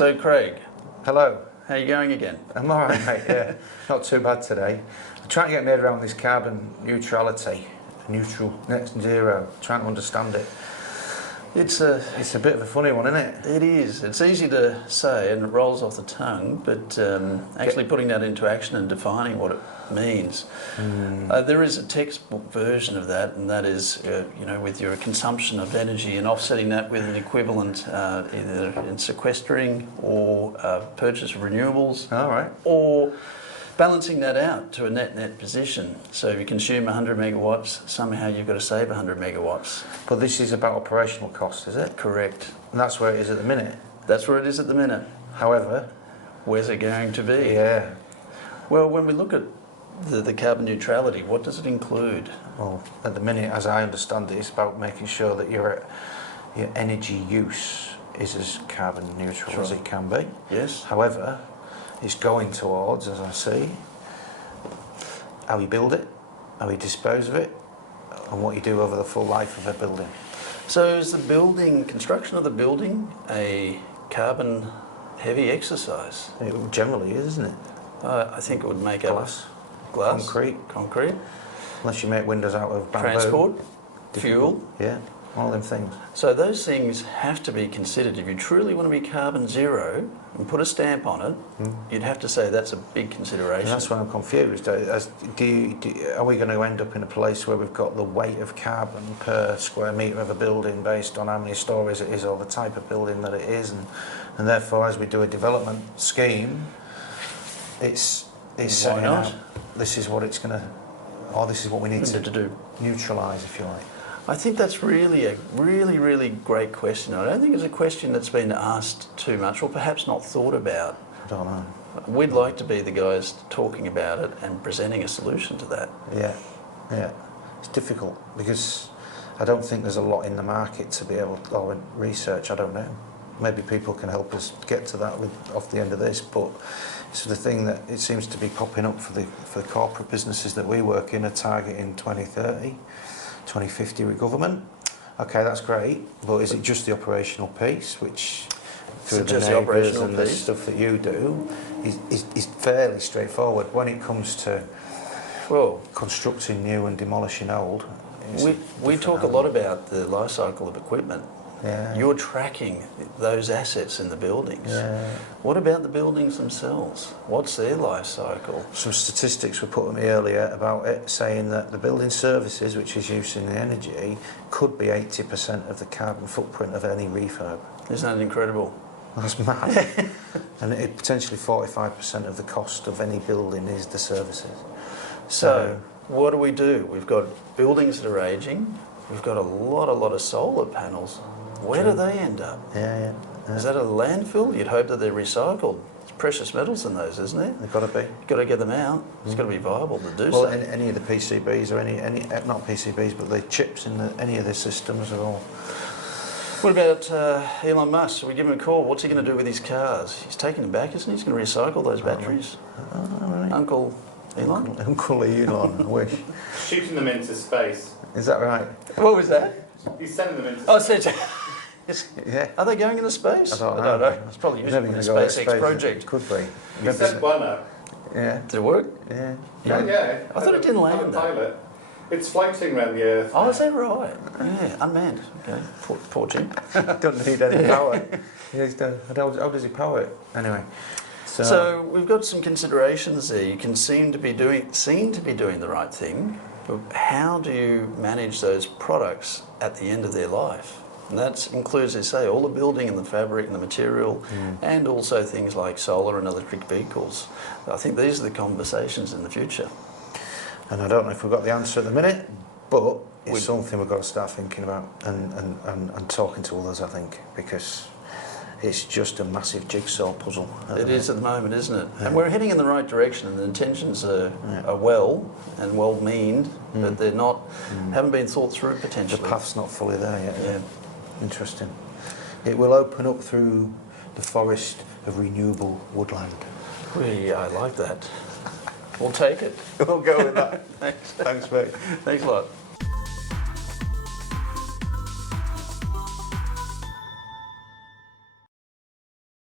So Craig, Hello. how are you going again? I'm all right, mate, yeah. Not too bad today. I'm trying to get my head around this carbon neutrality, net zero, trying to understand it. It's a bit of a funny one, isn't it? It is. It's easy to say and it rolls off the tongue, but actually putting that into action and defining what it means. There is a textbook version of that, and that is, with your consumption of energy and offsetting that with an equivalent either in sequestering or purchase of renewables. All right. Or balancing that out to a net position. So if you consume 100 megawatts, somehow you've got to save 100 megawatts. But this is about operational cost, is it? Correct. And that's where it is at the minute. That's where it is at the minute. However, where's it going to be? Yeah. Well, when we look at the carbon neutrality, what does it include? Well, at the minute, as I understand it, it's about making sure that your energy use is as carbon neutral as it can be. Yes. However, it's going towards, as I see, how you build it, how you dispose of it, and what you do over the full life of a building. So is the construction of the building a carbon heavy exercise? It generally is, isn't it? I think it would make Glass. concrete, Unless you make windows out of bamboo. transport, fuel. Yeah, all them things. So those things have to be considered. If you truly want to be carbon zero and put a stamp on it, you'd have to say that's a big consideration. And that's why I'm confused. Are we going to end up in a place where we've got the weight of carbon per square metre of a building based on how many stories it is or the type of building that it is, and therefore as we do a development scheme, it's setting out, this is what it's going to, or this is what we need to do, neutralise, if you like. I think that's really a really great question. I don't think it's a question that's been asked too much, or perhaps not thought about. I don't know. We'd like to be the guys talking about it and presenting a solution to that. Yeah. It's difficult because I don't think there's a lot in the market to be able to, or in research, I don't know. Maybe people can help us get to that off the end of this, but it's the thing that it seems to be popping up for the corporate businesses that we work in, a target in 2030. 2050 with government. Okay, that's great, but is it just the operational piece, which through the neighbours and the stuff that you do is fairly straightforward when it comes to constructing new and demolishing old? We talk a lot about the life cycle of equipment. Yeah. You're tracking those assets in the buildings. Yeah. What about the buildings themselves? What's their life cycle? Some statistics were put to me earlier about it, saying that the building services, which is using the energy, could be 80% of the carbon footprint of any refurb. Isn't that incredible? That's mad. And it potentially 45% of the cost of any building is the services. So what do? We've got buildings that are ageing. We've got a lot of solar panels. Where do they end up? Yeah. Is that a landfill? You'd hope that they're recycled. There's precious metals in those, isn't there? They've got to be. You've got to get them out. It's got to be viable to do so. so. Well, any of the PCBs or any not PCBs, but the chips in any of the systems are all. What about Elon Musk? Should we give him a call? What's he going to do with his cars? He's taking them back, isn't he? He's going to recycle those batteries. Right. Uncle Elon? Uncle Elon, I wish. Shooting them into space. Is that right? What was that? He's sending them into space. Yeah. Are they going into space? I don't know. It's probably using the SpaceX project. It could be. He sent one up. Yeah. Did it work? Yeah. Yeah. I thought it didn't land though. Pilot. It's floating around the Earth. Oh, is that right? Yeah, unmanned. Okay, poor Jim. Don't need any power. How does he power it? Anyway. So we've got some considerations there. You can seem to be doing the right thing, but how do you manage those products at the end of their life? And that includes, as I say, all the building and the fabric and the material, and also things like solar and electric vehicles. I think these are the conversations in the future. And I don't know if we've got the answer at the minute, but it's something we've got to start thinking about and talking to others, I think, because it's just a massive jigsaw puzzle. It is at the moment, isn't it? Yeah. And we're heading in the right direction, and the intentions are well and well-meaned, but they're not, haven't been thought through potentially. The path's not fully there yet. Yeah. Interesting. It will open up through the forest of renewable woodland. I like that. We'll take it. We'll go with that. Thanks. Thanks, mate. Thanks a lot.